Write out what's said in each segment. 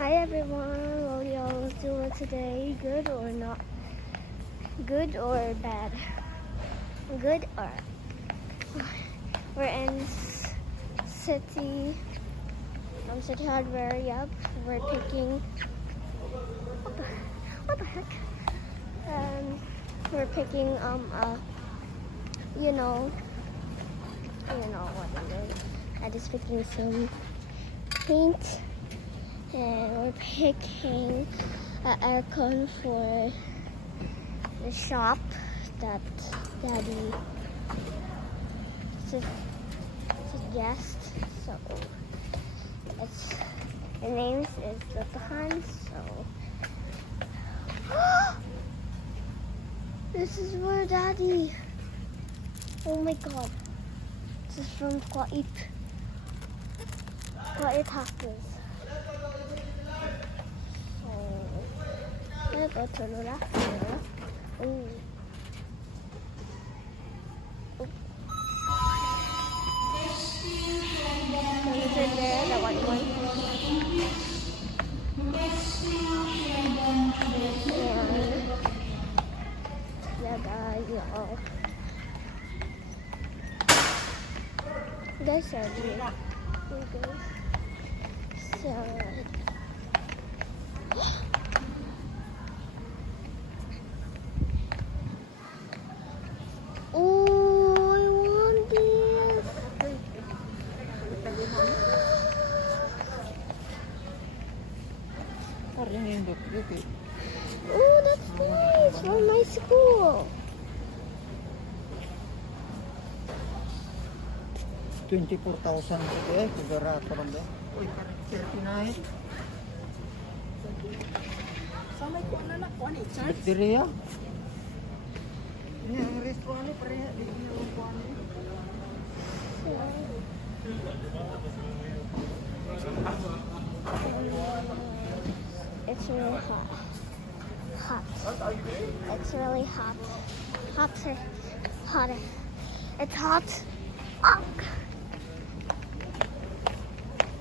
Hi everyone, what y'all doing today? Good or not? Good or bad? Good or? We're in Citi Hardware. Yep, we're picking. What the heck? We're picking you know what it is. I'm just picking some paint. And we're picking an aircon for the shop that Daddy suggests. So the name is Lotahan. So this is where Daddy. Oh my God! This is from Kwait Hackers. Go to the left here. Ooh. Is it there, the white one? And the guy, y'all. Guys are here. So. Oh, that's nice for my school. 24,000 today, kagarato lang ba? Uy, 39. Samay ko na kuan i-charge. Baterya? Ini ang resto ani pareha di yung kuan. It's really hot. It's really hot. Hotter. It's hot. Oh.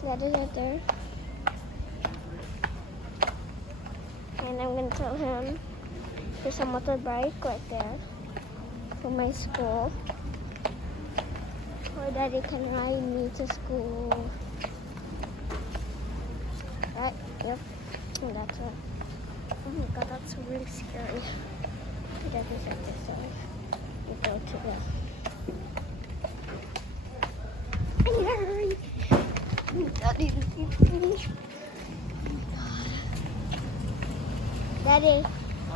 That is right there. And I'm gonna tell him there's a motorbike right there for my school. Or Daddy can ride me to school. Right? Yep. Oh, that's it. Oh my God, that's really scary. Daddy's at this side. We go to the. Hurry! Daddy,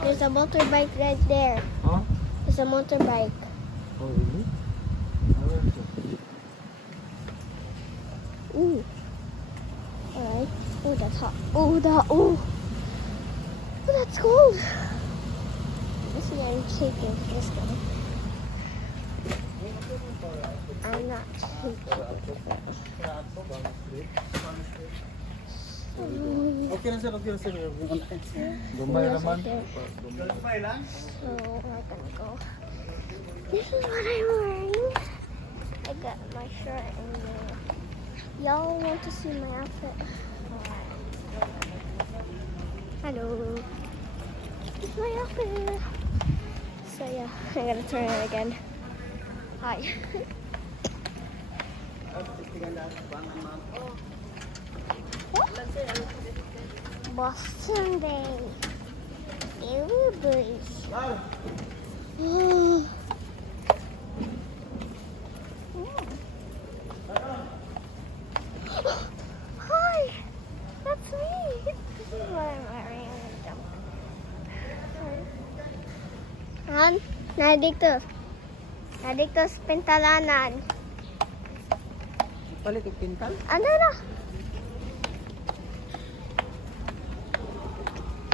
there's a motorbike right there. Huh? There's a motorbike. Oh, really? Ooh. Alright. Oh, that's hot. Oh, that's cold. This is I'm shaking. This guy. I'm not shaking. Okay na sir. Gumay naman. So, we're gonna go. This is what I'm wearing. I got my shirt in there. Y'all want to see my outfit? Hello. It's my outfit. So yeah, I'm gonna turn it again. Hi. Boston Bay. Ew, boys. Hi, that's me. This is what I'm wearing. Han, nadiktos pintalanan. Palit og pintal? Ano na?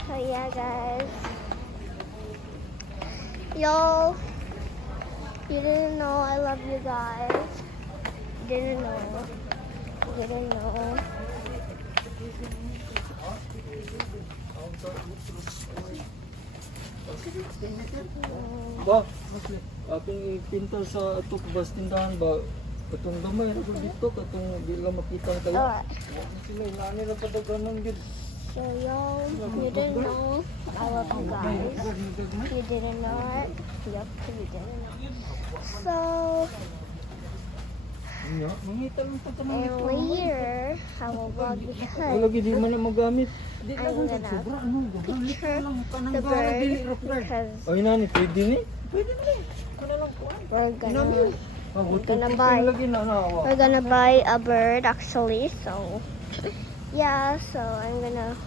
So yeah, guys. Yo, you didn't know I love you guys. Didn't know. Ba, aking pintal sa atok bas tindahan ba? Katong gamay na dito, katong di lang makita tayo. Alright. Sila inani na padaganong gid. So y'all, you didn't know. I love you guys. You didn't know it. Yep, you didn't know. So, Mangita lang sa tanong and later, I will vlog Wala because gid di man na magamit. Di I'm lang kung gonna sobra ano, gagamit picture lang kanang the bara dili bird rock. because Oy nani, pwede ni? Pwede ni. Kana lang kuan. we're gonna buy. buy Lagi na awa. we're gonna buy a bird actually. So, yeah. So I'm gonna,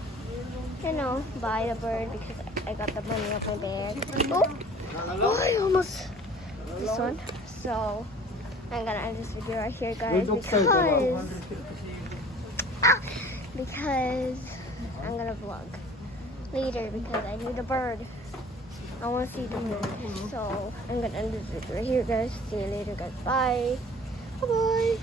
buy the bird because I got the money up my bag. Oh, I almost this one. So I'm gonna end this video right here, guys, because I'm gonna vlog later because I need a bird. I want to see the bird. So I'm gonna end this video right here, guys. See you later, guys. Bye. Bye.